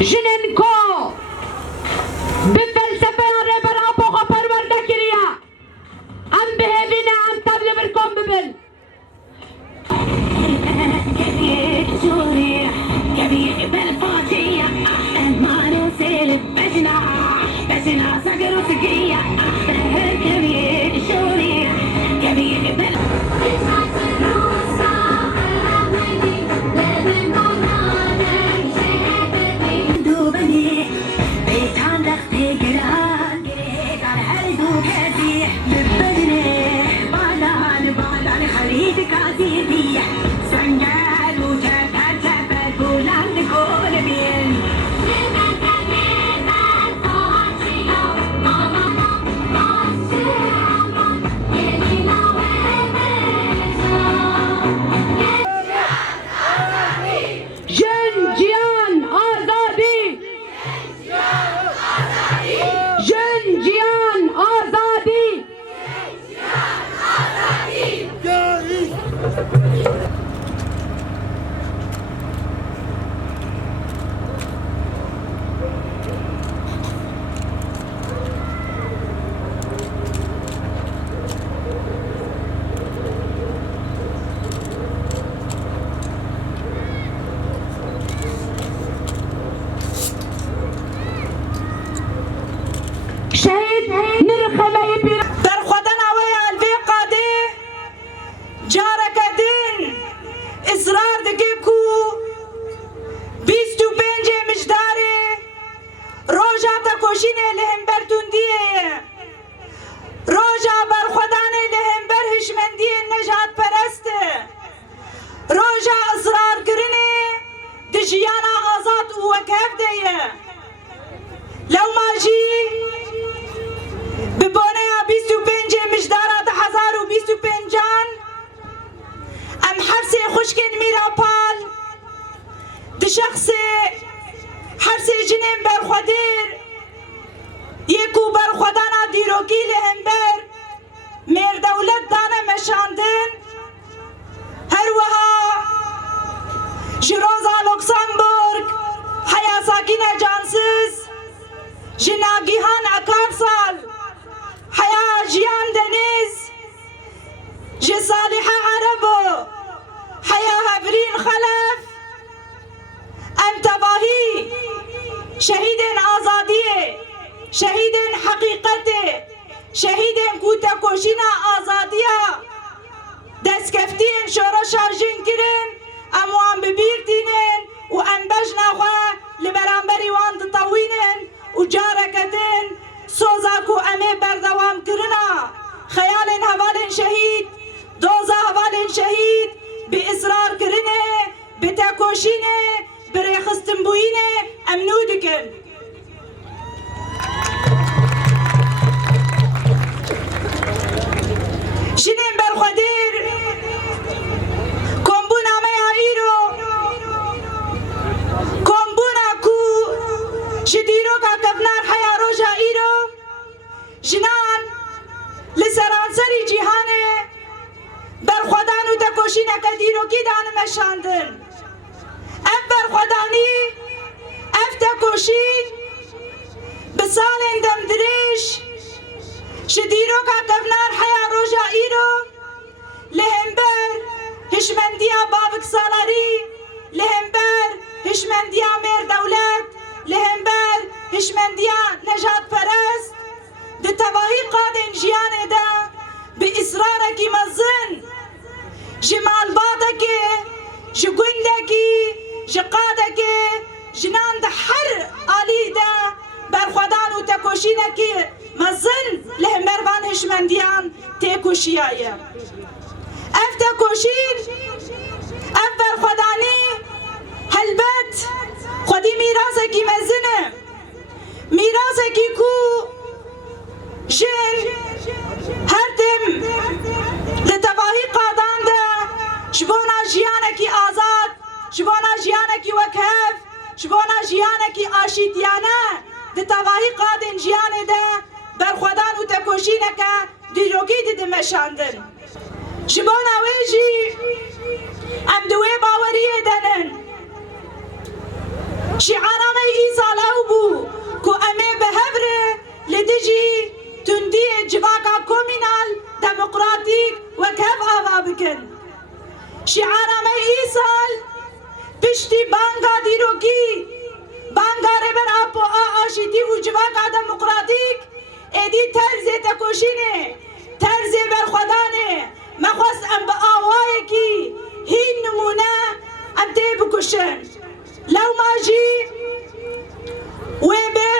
جننكو بفلسفه ربر ابو خبر وردكريا ام بهبينا ام تبل بركم ببل سوريا كبير بالفاتية ما نوصل بجنا صقر وسقية كبير سوريا كبير شهيد نرخمي بير در خودنا ويا الفي قادي جارك دين إصرار دقيقو بيستو بنجي مجداري روجا تكوشين لهم برتوندية روجا بر خوداني لهم برهش مندي النجات پرست روجا إصرار كرني دجيانا آزاد وكيف ديه لو ما جي ببونه 25 مجدارا 1025 ام حرسي خشكن ميرابال دي شخصي حرسي جنين برخودير يكو برخودانا ديروكي لهمبر مير دولت دانا مشاندن هروها جروزا لوكسمبورغ حيا ساكنة جانسز جناقيهان أكارسال حياة جيان دنيز جي صالحة عربو حياة هفرين خلف أم تباهي شهيد آزادية شهيد حقيقته شهيد كوتا كوشينا آزادية دست كفتين شورشا جنكرين أموان ببيرتينين وأم بجنا خواه لبرانبري وان تطوينين وجاركتين سوزاكو أمي بردوام كرنا خيال هوال شهيد دوزا هوال شهيد بإصرار كرنه بتاكوشينه بريخستنبوينه أمنودكن جنين بالخدير كومبونا ميا إيرو كومبونا كو جديرو كفنار حيا روجا إيرو جنان لسرانسري جيهانه برخودان و تکوشینه که دیروکی دان مشاندن اف برخودانی اف تکوشین بسالین دمدریش شدیرو که کفنار حیا روژا ایرو لهمبر هشمندیا بابک سالاری لهمبر هشمندیا میر دولت لهمبر هشمندیا نجات پرست ده تواهی قادن جیانه ده بإصرارك مزن جمال بادك جقندك جقادك جنان ده حر آلي ده برخودان و تکوشینك مزن له مربان هشمندیان تکوشیایه اف تکوشین اف برخودانی هلبت خودی میرازك مزنه میرازك کو جن هردم لتواهی قادان ده شبونا جیانکی آزاد شبونا جیانکی وکهف شبونا جیانکی آشیدیانه ده تواهی قادن جیانه ده برخودان و تکوشینکه دیروگی ده دمشاندن شبونا ویجی ام دوی باوریه دنن شعارامه بانگا دیروگی بانگا ربر آپو آشیتی و جواکا دموکراتیک ایدی ترزی تکوشینه ترزی برخودانه مخواست ام با آوائه کی هین نمونه ام تی بکشن لو ماجی و به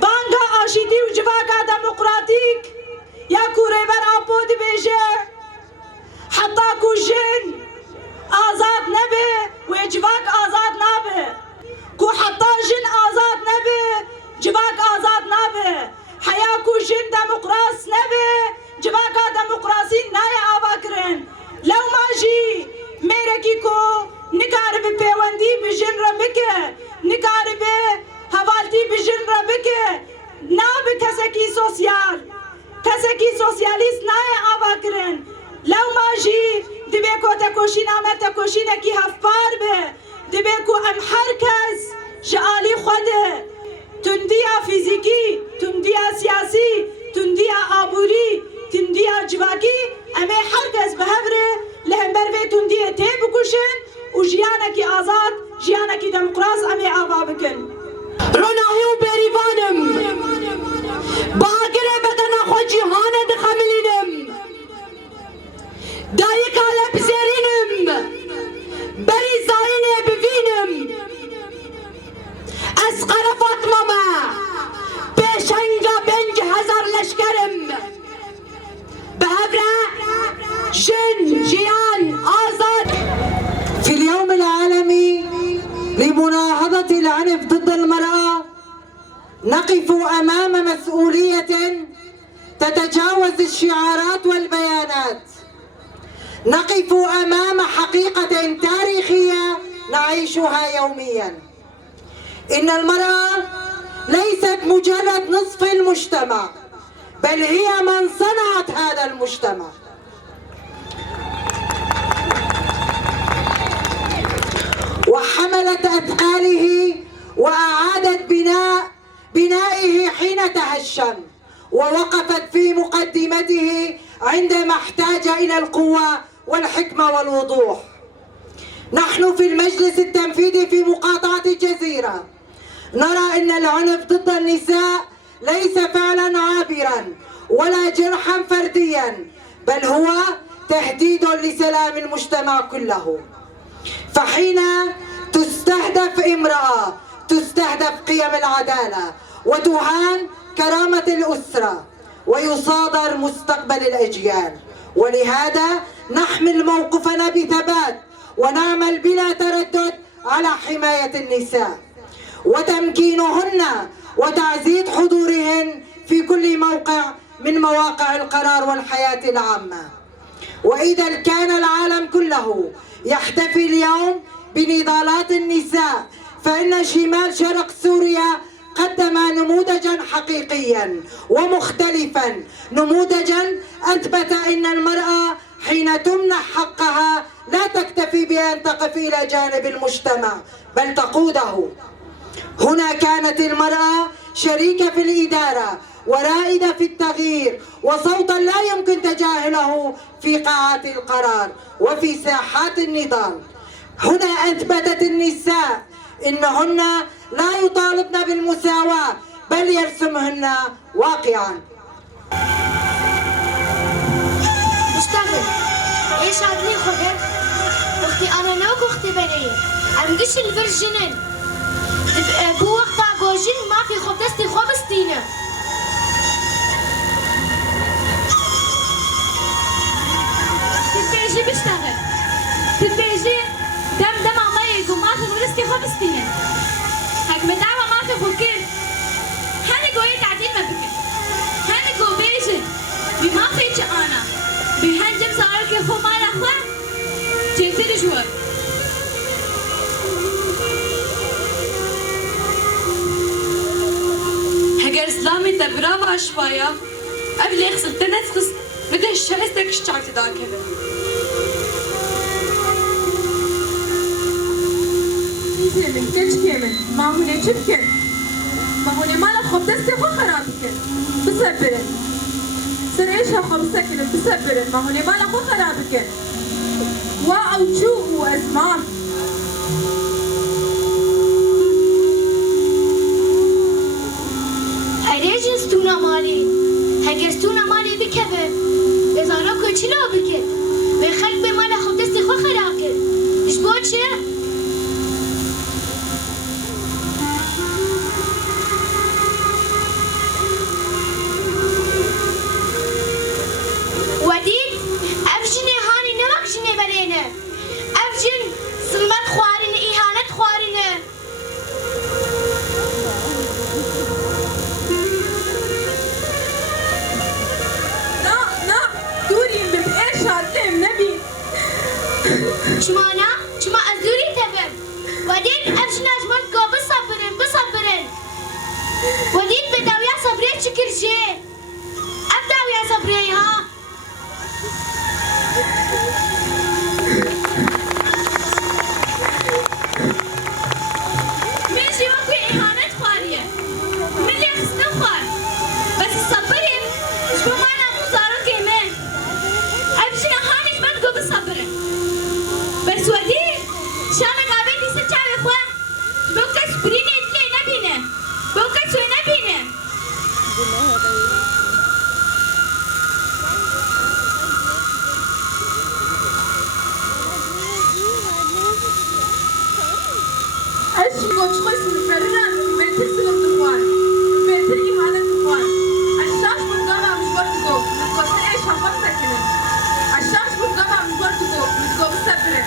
بانگا آشیتی و جواکا دموکراتیک یا کوره بر آپو دی بیجه حتی کوشن آزاد نبه و جواک آزاد نبه کو حتی جن آزاد نبه جواک آزاد نبه حیا کو جن دموکراس نبه جواک دموکراسی نای آوا کرن لو ماجی میره کی کو نکار به پیوندی به جن را بکه نکار به حوالتی به جن را بکه نا به کسکی سوسیال کسکی سوسیالیست نای آوا کرن لو ماجی دبی کو تکوشی نامه تکوشی نکی هفپار به دبی کو ام هر کس جعالی خوده تندیا فیزیکی تندیا سیاسی تندیا آبوری تندیا جواکی امی هر کس به هفره لهمبر به تندیا تی بکشن و جیانکی آزاد جیانکی دموکراس امی آوا بکن روناهی و بریوانم باگره بدن خو جهان دخملینم دایک آله بزرینم بری زاینه ببینم از قره فاطمه ما پیشنگا 5000 لشکرم به هفره جن جیان آزاد. في اليوم العالمي لمناهضة العنف ضد المرأة نقف أمام مسؤولية تتجاوز الشعارات والبيانات. نقف أمام حقيقة تاريخية نعيشها يوميا. إن المرأة ليست مجرد نصف المجتمع بل هي من صنعت هذا المجتمع. وحملت أثقاله وأعادت بنائه حين تهشم ووقفت في مقدمته عندما احتاج إلى القوة والحكمة والوضوح. نحن في المجلس التنفيذي في مقاطعة الجزيرة نرى أن العنف ضد النساء ليس فعلا عابرا ولا جرحا فرديا بل هو تهديد لسلام المجتمع كله. فحين تستهدف امرأة تستهدف قيم العدالة وتهان كرامة الأسرة ويصادر مستقبل الأجيال. ولهذا نحمل موقفنا بثبات ونعمل بلا تردد على حماية النساء وتمكينهن وتعزيز حضورهن في كل موقع من مواقع القرار والحياة العامة. وإذا كان العالم كله يحتفي اليوم بنضالات النساء فإن شمال شرق سوريا قدم نموذجا حقيقيا ومختلفا، نموذجا أثبت أن المرأة حين تمنح حقها لا تكتفي بأن تقف إلى جانب المجتمع بل تقوده. هنا كانت المرأة شريكة في الإدارة ورائدة في التغيير وصوتا لا يمكن تجاهله في قاعات القرار وفي ساحات النضال. هنا أثبتت النساء إنهن لا يطالبن بالمساواة بل يرسمهن واقعا. مشتغل ايش عدني خدر اختي انا نوك اختي بني ام قش الفرجنن بو وقت عجوجين ما في خبزتي خبزتينا تتبيجي بشتغل تتبيجي دم عمي يقول ما في خبزتي خبزتينا هك مدعوة ما في فوكين هاني قوي تعديل ما بكن هاني قو بيجي بما فيش انا بهنجم صارك خو مال اخوه تنزل جوا هجر اسلامي تبرا اشفايا قبل يخسر تنسخس بدي الشهستك اشتعت دا كذا يجي من كش كمل ما هو نشبكن ما هو مال خب دستي خو خرابكن بسبرن سر ايش خبزكن بسبرن ما هو مال خو خرابكن واو شو وازمان چه؟ ودید افجنه هانی نمک جنه برینه افجن سلمت خوارینه ایهانت خوارینه نا دوریم به ایش هاتم نبی چمانا؟ چما از دوری تبم ودید افجن اجمال گو بصبرن ودید به داویا صبره چکر جه اف داویا صبره ها من جوا کوی ایهانت خواریه من لی خستن خوار بس صبرن شبو مانا مزارو که من افجن هانش من گو بصبرن بس ودید شانا قابل دیسه چاوه خواه بو کس برینه اتلی نبینه بو کس وی نبینه اشی گوش خوش میفرنم بهتر سلام دخوان بهتر ایهانت دخوان اشاش بودگاه مشوار تگو متگوسه ایش هم سکنه اشاش بودگاه مشوار تگو متگو بسبره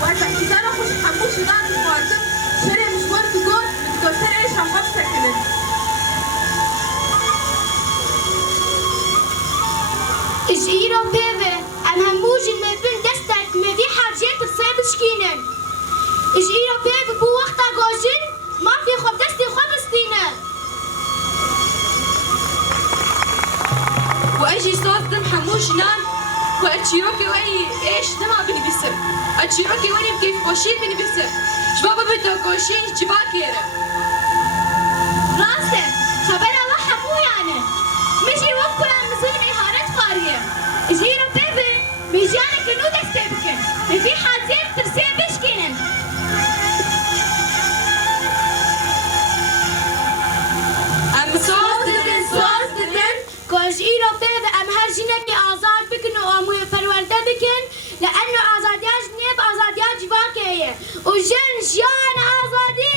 و از احتیزان خوش حموش دان دخواتم شری مشوار تگو متگوسه ایش هم سکنه اش ایرو پیوه ام هموجی مبین دستک مدی حاجیت بسیبشکینن اش ایرو پیوه بو وقتا گوشین ما فی خوب دستی خوب استینه و اجي صوتن حموش نان و اتشيروكي واني ايش نما بني بسر اتشيروكي واني كيف كوشين بني بسر شبابا بدو كوشين جباكيره راسته خبر الله حمو يعني مشي وقت كلام مسلم إهانة خارية اش ایرو پیوه میجانه کنو دسته بکن مفی حاجیت ترسیه بشکینن ام صوت ددن كوش إيرو بيض أم هرجينك آزاد بكن وأموي پرورده بكن لأنه آزادياج نيب آزادياج واقعية وجن جان آزادي